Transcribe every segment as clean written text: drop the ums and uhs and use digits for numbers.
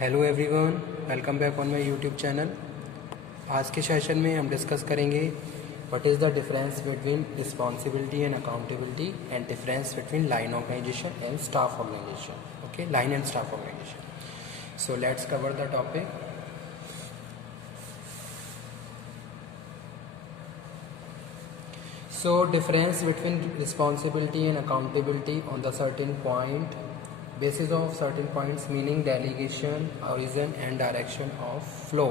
Hello everyone, welcome back on my YouTube channel. आज के session में हम डिस्कस करेंगे what is the difference between responsibility and accountability and difference between line organisation and staff organisation. Okay, line and staff organisation. So let's cover the topic. So difference between responsibility and accountability on the certain point, basis of certain points, meaning delegation, origin and direction of flow.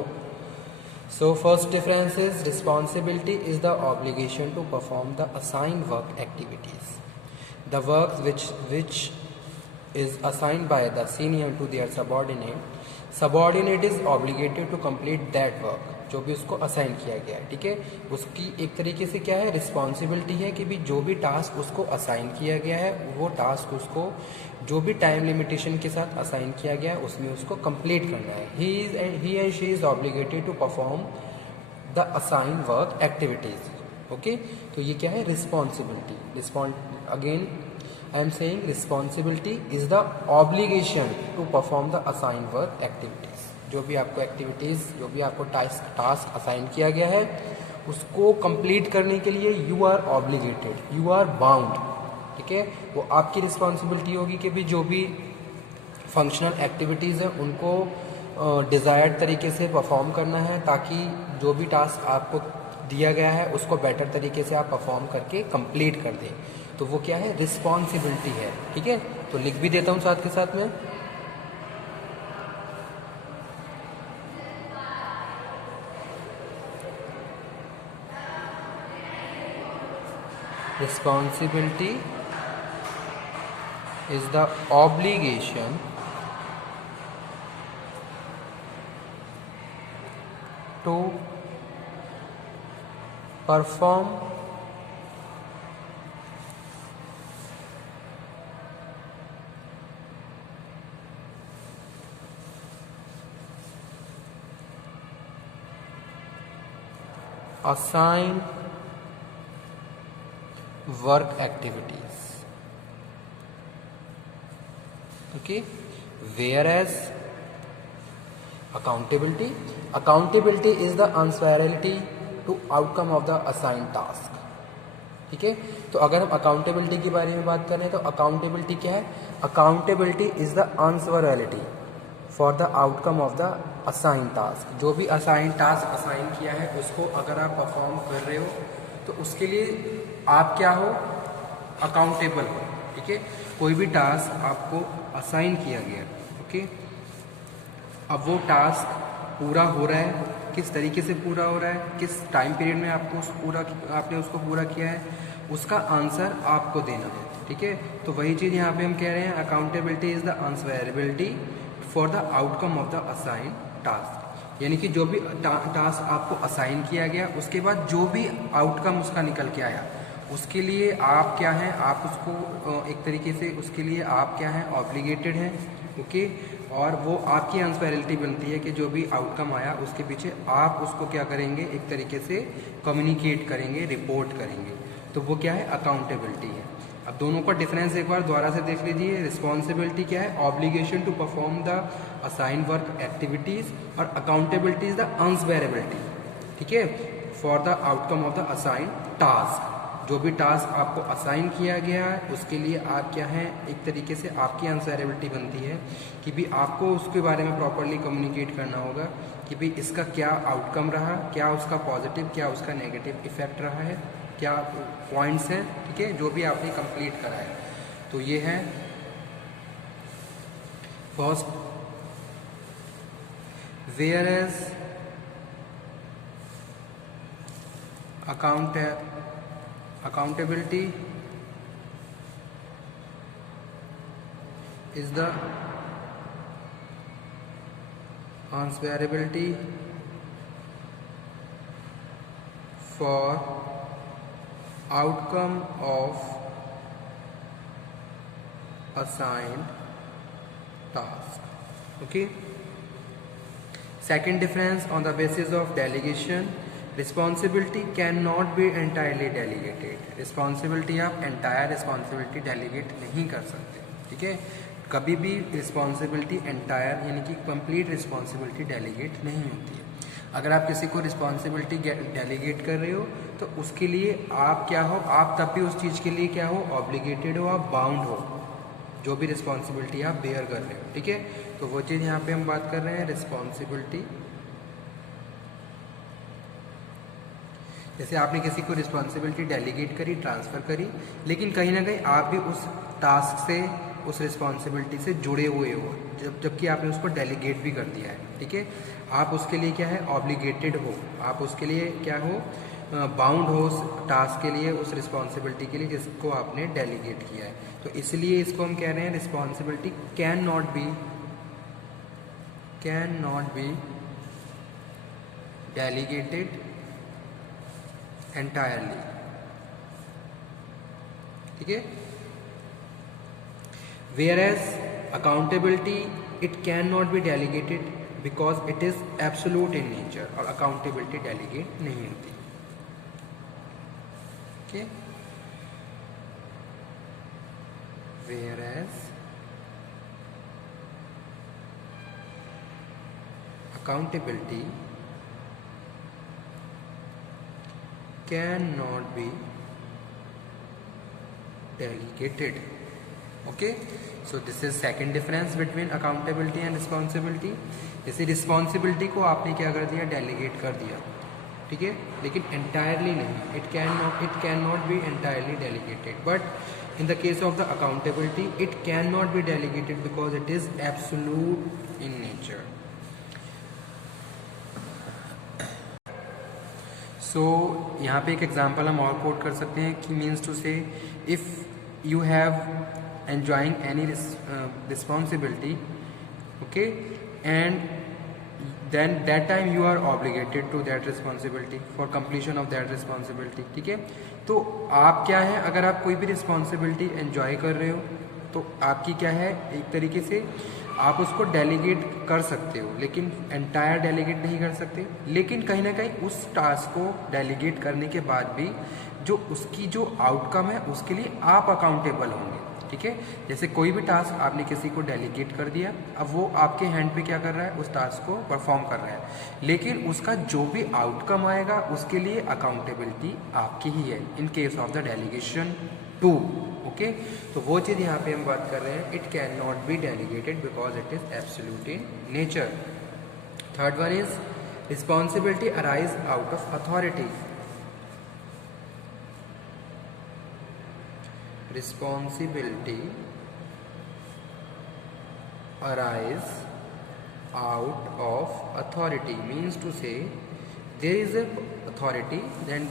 So first difference is responsibility is the obligation to perform the assigned work activities. The work which is assigned by the senior to their subordinate. Subordinate is obligated to complete that work. जो भी उसको assign किया गया है, ठीक है, उसकी एक तरीके से क्या है, रिस्पॉन्सिबिलिटी है कि भी जो भी टास्क उसको असाइन किया गया है वो टास्क उसको जो भी टाइम लिमिटेशन के साथ असाइन किया गया है उसमें उसको कंप्लीट करना है। He and she is obligated to perform the assign work activities. Okay, तो ये क्या है, responsibility. Again I am saying responsibility is the obligation to perform the assign work activities. जो भी आपको एक्टिविटीज़, जो भी आपको टास्क असाइन किया गया है उसको कंप्लीट करने के लिए you are obligated, you are bound, ठीक है। वो आपकी रिस्पॉन्सिबिलिटी होगी कि भी जो भी फंक्शनल एक्टिविटीज़ हैं उनको डिज़ायर्ड तरीके से परफॉर्म करना है, ताकि जो भी टास्क आपको दिया गया है उसको बेटर तरीके से आप परफॉर्म करके कंप्लीट कर दें। तो वो क्या है, रिस्पॉन्सिबिलिटी है, ठीक है। तो लिख भी देता हूँ साथ के साथ में। Responsibility is the obligation to perform assigned work activities. Okay, whereas accountability is the answerability to outcome of the assigned task। ठीक है, तो अगर हम अकाउंटेबिलिटी के बारे में बात करें तो अकाउंटेबिलिटी क्या है, accountability is the answerability for the outcome of the assign task. जो भी असाइन टास्क असाइन किया है उसको अगर आप परफॉर्म कर रहे हो तो उसके लिए आप क्या हो, अकाउंटेबल हो, ठीक है। कोई भी टास्क आपको असाइन किया गया, ओके, अब वो टास्क पूरा हो रहा है, किस तरीके से पूरा हो रहा है, किस टाइम पीरियड में आपने उसको पूरा किया है, उसका आंसर आपको देना है, ठीक है। तो वही चीज़ यहाँ पे हम कह रहे हैं, accountability is the answerability for the outcome of the assign task. यानी कि जो भी टास्क आपको असाइन किया गया उसके बाद जो भी आउटकम उसका निकल के आया उसके लिए आप क्या हैं, आप उसको एक तरीके से उसके लिए आप क्या हैं, ऑब्लिगेटेड हैं, ओके। और वो आपकी आंसरेबिलिटी बनती है कि जो भी आउटकम आया उसके पीछे आप उसको क्या करेंगे, एक तरीके से कम्युनिकेट करेंगे, रिपोर्ट करेंगे। तो वो क्या है, अकाउंटेबिलिटी है। अब दोनों का डिफरेंस एक बार दोबारा से देख लीजिए। रिस्पॉन्सिबिलिटी क्या है, obligation to perform the assign work activities, और अकाउंटेबिलिटी इज द आंसरेबिलिटी, ठीक है, for the outcome of the assign task. जो भी टास्क आपको असाइन किया गया है उसके लिए आप क्या हैं, एक तरीके से आपकी आंसरेबिलिटी बनती है कि भी आपको उसके बारे में प्रॉपरली कम्युनिकेट करना होगा कि भी इसका क्या आउटकम रहा, क्या उसका पॉजिटिव, क्या उसका नेगेटिव इफेक्ट रहा है, क्या पॉइंट्स हैं, ठीक है, जो भी आपने कंप्लीट करा है। तो ये है first. Whereas accountability is the answerability for outcome of assigned task, okay। Second difference on the basis of delegation, responsibility can not be entirely delegated. Responsibility आप एंटायर रिस्पॉन्सिबिलिटी डेलीगेट नहीं कर सकते, ठीक है। कभी भी रिस्पॉन्सिबिलिटी एंटायर यानी कि कंप्लीट रिस्पॉन्सिबिलिटी डेलीगेट नहीं होती है। अगर आप किसी को रिस्पॉन्सिबिलिटी डेलीगेट कर रहे हो तो उसके लिए आप क्या हो, आप तब भी उस चीज़ के लिए क्या हो, ऑब्लिगेटेड हो, आप बाउंड हो, जो भी रिस्पॉन्सिबिलिटी आप बेयर कर रहे हो। ठीक है, तो वो चीज़ यहाँ पे हम बात कर रहे हैं रिस्पॉन्सिबिलिटी। जैसे आपने किसी को रिस्पॉन्सिबिलिटी डेलीगेट करी, ट्रांसफ़र करी, लेकिन कहीं ना कहीं आप भी उस टास्क से, उस रिस्पॉन्सिबिलिटी से जुड़े हुए हो, जबकि आपने उसको डेलीगेट भी कर दिया है। ठीक है, आप उसके लिए क्या है, ऑब्लिगेटेड हो, आप उसके लिए क्या हो, बाउंड हो उस टास्क के लिए, उस रिस्पॉन्सिबिलिटी के लिए जिसको आपने डेलीगेट किया है। तो इसलिए इसको हम कह रहे हैं responsibility can not be delegated entirely. ठीक है, whereas accountability it cannot be delegated because it is absolute in nature, और accountability delegate नहीं होती। okay, whereas accountability cannot be delegated। okay, so this is second difference between accountability and responsibility। जैसे responsibility को आपने क्या कर दिया, delegate कर दिया, ठीक है, लेकिन एंटायरली नहीं, it can not be entirely delegated, but in the case of the accountability it can not be delegated because it is absolute in nature. So यहाँ पे एक एग्जांपल हम और कोट कर सकते हैं कि मीन्स टू से if you have enjoying any responsibility, okay, and then that time you are obligated to that responsibility for completion of that responsibility। ठीक है, तो आप क्या है, अगर आप कोई भी रिस्पॉन्सिबिलिटी एंजॉय कर रहे हो तो आपकी क्या है, एक तरीके से आप उसको डेलीगेट कर सकते हो, लेकिन एंटायर डेलीगेट नहीं कर सकते। लेकिन कहीं ना कहीं उस टास्क को डेलीगेट करने के बाद भी जो उसकी जो आउटकम है उसके लिए आप अकाउंटेबल होंगे। ठीक है, जैसे कोई भी टास्क आपने किसी को डेलीगेट कर दिया, अब वो आपके हैंड पे क्या कर रहा है, उस टास्क को परफॉर्म कर रहा है, लेकिन उसका जो भी आउटकम आएगा उसके लिए अकाउंटेबिलिटी आपकी ही है in case of the delegation too. Okay, तो वो चीज़ यहाँ पे हम बात कर रहे हैं, it can not be delegated because it is absolute in nature. Third one is responsibility arise out of authority. Responsibility arise out of authority means to say there is a authority then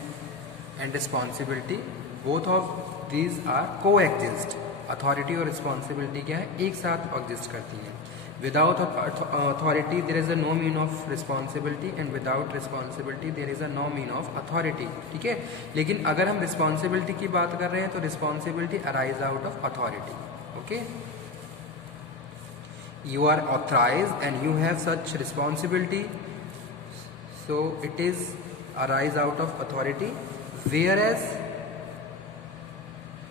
and responsibility, both of these are coexist। authority और responsibility क्या है, एक साथ exist करती है। without authority there is a no mean of responsibility and without responsibility there is a no mean of authority। ठीक है, लेकिन अगर हम responsibility की बात कर रहे हैं तो responsibility arise out of authority। okay, you are authorized and you have such responsibility, so it is arise out of authority। whereas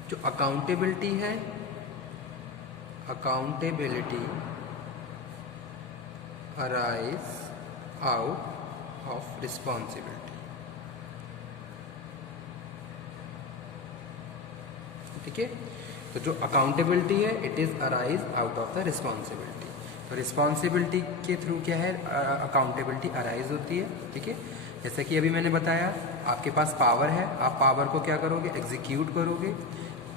जो accountability है, accountability arise out of responsibility। ठीक है, तो जो अकाउंटेबिलिटी है it is arise out of the responsibility. तो responsibility के through क्या है, अकाउंटेबिलिटी अराइज होती है। ठीक है, जैसे कि अभी मैंने बताया, आपके पास पावर है, आप पावर को क्या करोगे, एग्जीक्यूट करोगे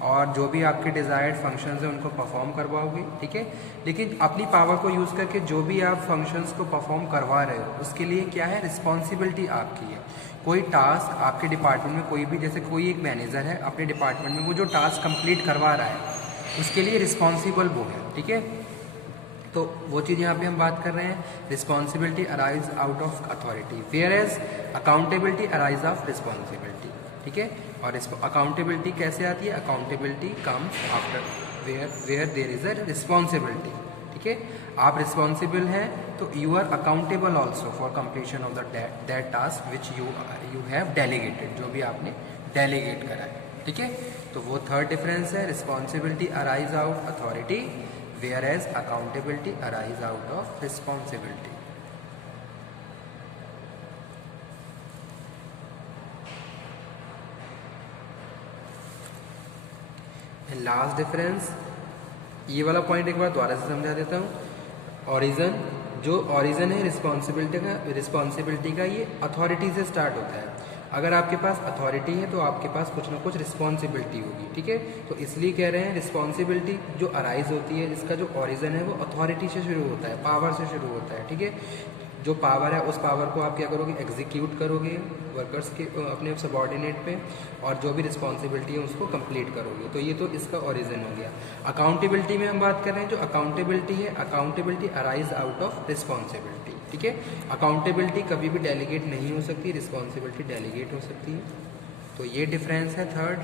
और जो भी आपके डिज़ायर्ड फंक्शंस हैं उनको परफॉर्म करवाओगे। ठीक है, लेकिन अपनी पावर को यूज़ करके जो भी आप फंक्शंस को परफॉर्म करवा रहे हो उसके लिए क्या है, रिस्पॉन्सिबिलिटी आपकी है। कोई टास्क आपके डिपार्टमेंट में, कोई भी, जैसे कोई एक मैनेजर है अपने डिपार्टमेंट में, वो जो टास्क कंप्लीट करवा रहा है उसके लिए रिस्पॉन्सिबल वो है। ठीक है, तो वो चीज़ यहाँ पे हम बात कर रहे हैं, responsibility arise out of authority, whereas accountability arise of responsibility. ठीक है, और अकाउंटेबिलिटी कैसे आती है, accountability comes after where there is a responsibility. ठीक है, आप रिस्पॉन्सिबल हैं तो you are accountable also for completion of that task which you have delegated, जो भी आपने डेलीगेट करा है। ठीक है, तो वो थर्ड डिफरेंस है, responsibility arise out authority whereas accountability arise out of responsibility. Last difference, ये वाला पॉइंट एक बार दोबारा से समझा देता हूँ। ओरिजिन, जो ओरिजिन है रिस्पॉन्सिबिलिटी का ये अथॉरिटी से स्टार्ट होता है। अगर आपके पास अथॉरिटी है तो आपके पास कुछ ना कुछ रिस्पॉन्सिबिलिटी होगी, ठीक है। तो इसलिए कह रहे हैं रिस्पॉन्सिबिलिटी जो अराइज होती है, इसका जो ओरिजिन है वो अथॉरिटी से शुरू होता है, पावर से शुरू होता है, ठीक है। जो पावर है उस पावर को आप क्या करोगे, एग्जीक्यूट करोगे वर्कर्स के अपने सबॉर्डिनेट पे, और जो भी रिस्पॉन्सिबिलिटी है उसको कंप्लीट करोगे। तो ये तो इसका ओरिजिन हो गया। अकाउंटेबिलिटी में हम बात कर रहे हैं, जो अकाउंटेबिलिटी है, accountability arise out of responsibility, ठीक है। अकाउंटेबिलिटी कभी भी डेलीगेट नहीं हो सकती, रिस्पॉन्सिबिलिटी डेलीगेट हो सकती है। तो ये डिफरेंस है third,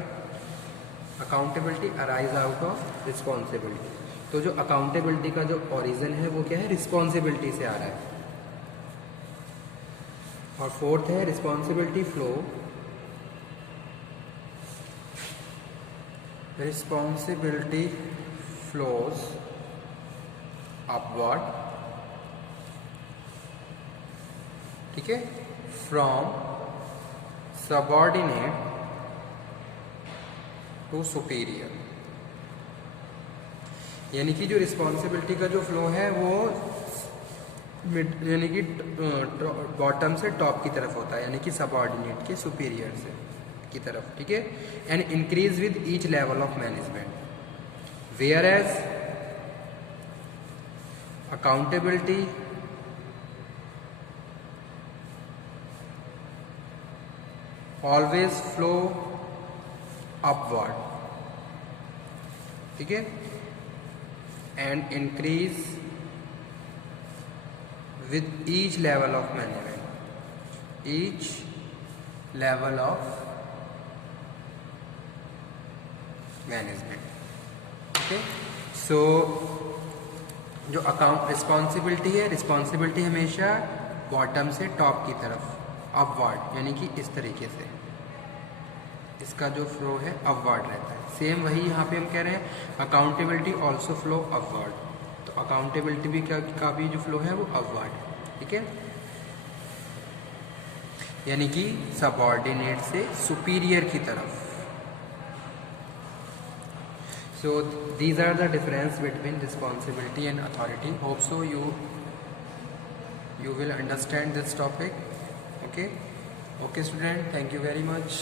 accountability arise out of responsibility. तो जो अकाउंटेबिलिटी का जो ओरिजिन है वो क्या है, रिस्पॉन्सिबिलिटी से आ रहा है। और फोर्थ है responsibility flow, responsibility flows upward, ठीक है, फ्रॉम सबॉर्डिनेट टू सुपीरियर। यानी कि जो रिस्पॉन्सिबिलिटी का जो फ्लो है वो यानी कि बॉटम से टॉप की तरफ होता है, यानी कि सबऑर्डिनेट के सुपीरियर से की तरफ, ठीक है। And increase with each level of management, whereas accountability always flow upward, ठीक है, and increase with each level of management, each level of management, okay। so जो अकाउंट रिस्पॉन्सिबिलिटी है, रिस्पॉन्सिबिलिटी हमेशा बॉटम से टॉप की तरफ upward, यानी कि इस तरीके से इसका जो फ्लो है अपवर्ड रहता है। सेम वही यहाँ पे हम कह रहे हैं, अकाउंटेबिलिटी ऑल्सो फ्लो अपवर्ड। तो अकाउंटेबिलिटी भी का भी जो फ्लो है वो अपवर्ड, ठीक है, यानी कि सबऑर्डिनेट से सुपीरियर की तरफ। So these are the difference between responsibility and authority. Hope so you will understand this topic, okay। Okay student, thank you very much।